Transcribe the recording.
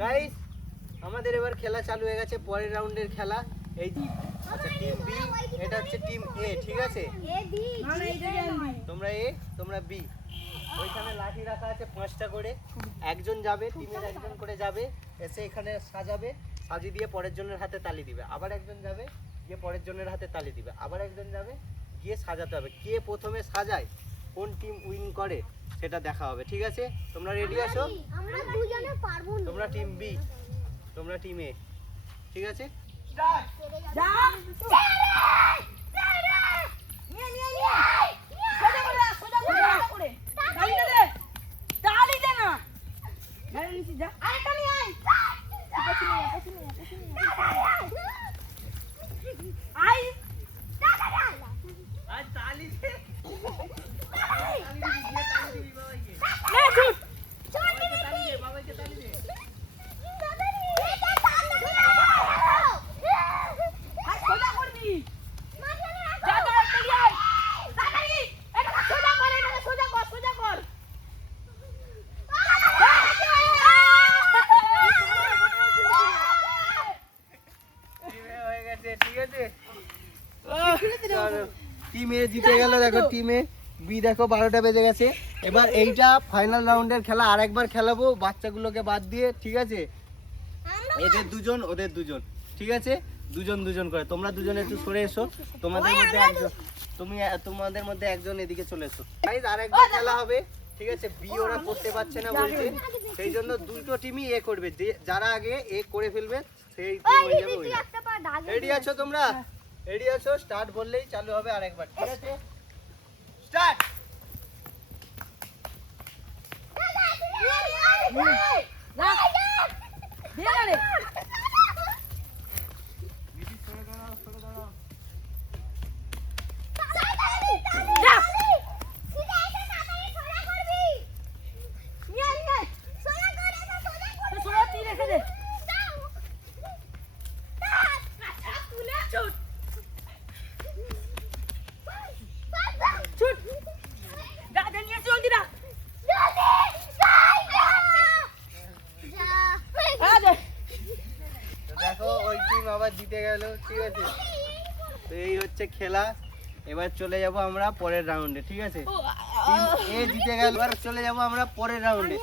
Guys আমাদের এবার খেলা চালু হয়ে গেছে, পরের রাউন্ডের খেলা। এই আচ্ছা টিম বি, এটা হচ্ছে টিম এ, ঠিক আছে? তোমরা এ, তোমরা বি। ওইখানে লাঠি রাখা আছে 5টা করে, একজন যাবে, টিমের একজন করে যাবে, এসে এখানে সাজাবে, সাজিয়ে দিয়ে পরের জনের হাতে তালি দিবে। আবার একজন যাবে, গিয়ে পরের জনের হাতে তালি দিবে। আবার একজন যাবে, গিয়ে সাজাতে হবে। কে প্রথমে সাজায়, কোন টিম উইন করে সেটা দেখা হবে, ঠিক আছে? তোমরা রেডি আছো? আমরা দুজনে পারবো না। তোমরা টিম বি, তোমরা টিম এ, ঠিক আছে? যা নিয়ে নিয়ে নিয়ে সোজা করে রাখ, সোজা করে তালি দে, তালি দে না গাড়ি নিচে যা। আরেকটা নিয়ে আয়, আয় আজ তালি দে, তালি দিবি, গিয়ে তালি দিবি বাবাইকে, নে ছুট বাবাইকে তালি দে, বাবাইকে তালি দে। আর সোজা করবি যা তাড়াতাড়ি আয়, তাড়াতাড়ি এটা সোজা কর, এটা সোজা কর, সোজা কর। টিমে হয়ে গেছে, ঠিক আছে? টিম এ জিতে গেল। দেখো টিম এ বি, দেখো 12টা বেজে গেছে। এবার এইটা ফাইনাল রাউন্ডের খেলা, আরেকবার খেলাবো বাচ্চাগুলোকে বাদ দিয়ে, ঠিক আছে? এদের দুজন, ওদের দুজন, ঠিক আছে? দুজন দুজন করে। তোমরা দুজন একটু সরে এসো, তোমাদের মধ্যে একজন, তোমাদের মধ্যে একজন এদিকে চলে এসো। গাইস আরেকবার খেলা হবে, ঠিক আছে? বি ওরা করতে পারছে না বলছে, সেই জন্য দুটো টিমই এ করবে। যারা আগে এ করে ফেলবে সেই টিম হয়ে যাবে উইনার। রেডি আছো তোমরা? রেডি আছো? স্টার্ট বললেই চালু হবে আরেকবার, ঠিক আছে? স্টার্ট। দে না রে যা তো সোজা তুই রেখে দে ছুট ছুট গাড়ি নিয়ে জলদি না তো দেখো ওই টিম আবার জিতে গেল, ঠিক আছে? তো এই হচ্ছে খেলা। এবার চলে যাব আমরা পরের রাউন্ডে, ঠিক আছে? টিম এ জিতে গেল, এবার চলে যাব আমরা পরের রাউন্ডে।